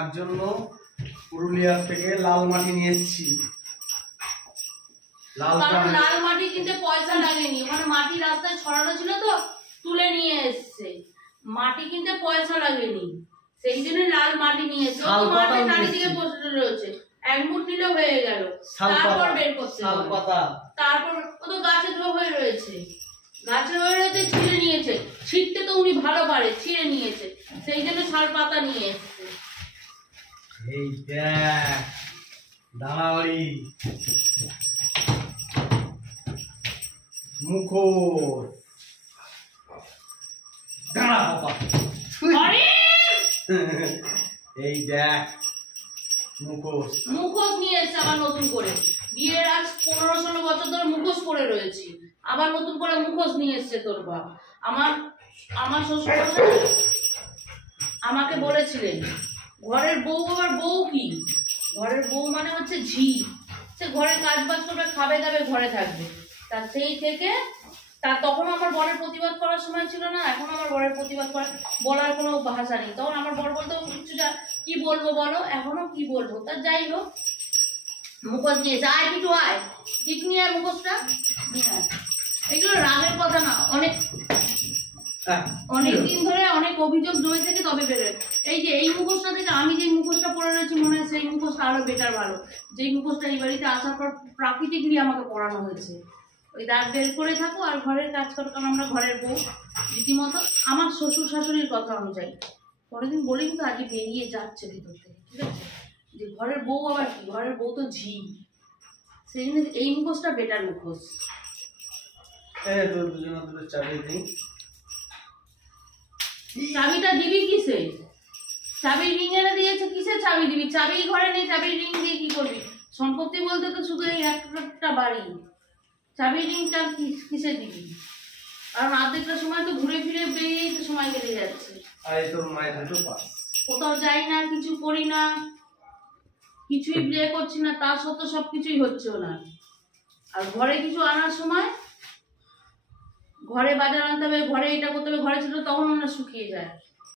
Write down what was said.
তার জন্য পুরুলিয়া থেকে লাল মাটি নিয়ে এসেছি। লাল মাটি কিনতে পয়সা লাগেনি, ওখানে মাটি রাস্তায় ছড়ানো ছিল তো তুলে নিয়ে এসছে। মাটি কিনতে পয়সা লাগেনি, সেই জন্য লাল মাটি নিয়ে এসছে। মাটি চারিদিকে বসে রয়েছে, এক মুঠ নিলে হয়ে গেল। তারপর বের করতে হবে, তারপর ও তো গাছে ধোয়া হয়ে রয়েছে, গাছে হয়ে রয়েছে, ছিঁড়ে নিয়েছে। ছিঁড়তে তো উনি ভালো পারে, ছিঁড়ে নিয়েছে, সেই জন্য শাল পাতা নিয়ে এসছে। এই দেখ দাঁড়াওয়ারি মুখোশ, দাঁড়া বাবা, এই দেখ মুখোশ। মুখোশ নিয়ে এসছে আবার নতুন করে। বিয়ের আজ 15-16 বছর ধরে মুখোশ পরে রয়েছি, আবার নতুন করে মুখোশ নিয়ে এসছে তোর বাপ। আমার শ্বশুর আমাকে বলেছিলেন ঘরের বউ, আবার বউ কি? ঘরের বউ মানে হচ্ছে ঝি, সে ঘরের কাজ বাজ করবে, খাবে দাবে, ঘরে থাকবে। তা সেই থেকে তখন আমার বরের প্রতিবাদ করার সময় ছিল না, এখন আমার বরের প্রতিবাদ বলার কোনো ভাষা নেই। তখন আমার বর বলতো কিছুটা, কি বলবো বলো, এখনো কি বলবো। তা যাই হোক, মুখোশ নিয়ে যায়, কিছু আয় ঠিক নিয়ে আর মুখোশটা এগুলো রাগের কথা না, অনেকদিন ধরে অনেক অভিযোগ জমে থেকে তবে বেরোয়। এই যে এই মুখোশটা থেকে আমি যে মুখোশটা পরে রয়েছি, মনে হয় সেই মুখোশটা আরো বেটার, ভালো। যেই মুখোশটা এই বাড়িতে আসার পর প্রাকৃতিকলি আমাকে পরানো হয়েছে। ওই দাঁত বের করে থাকো আর ঘরের কাজ করো, কারণ আমরা ঘরের বউ রীতিমতো আমার শ্বশুর শাশুড়ির কথা অনুযায়ী। পরেরদিন বলি কিন্তু আজকে বেরিয়ে যাচ্ছে ভিতর থেকে, ঠিক আছে, যে ঘরের বউ আবার কি, ঘরের বউ তো ঝি। সেই জন্য এই মুখোশটা বেটার মুখোশ। চাবিটা দিবি কিসে? চাবি রিং এনে দিয়েছে, কিসে চাবি দিবি? চাবি ঘরে নেই, চাবি রিং দিয়ে কি করবি? সম্পত্তি বলতে তো শুধু এই একটা বাড়ি, চাবি রিংটা কিসে দিবি? কারণ অর্ধেকটা সময় তো ঘুরে ফিরে বেরিয়েই তো সময় কেটে যাচ্ছে। কোথাও যাই না, কিছু করি না, কিছুই প্লে করছি না, তার সত্ত্বেও সবকিছুই হচ্ছে না। আর ঘরে কিছু আনার সময়, ঘরে বাজার আনতে হবে, ঘরে এটা করতে হবে, ঘরে ছিল তখন ওনার শুকিয়ে যায়।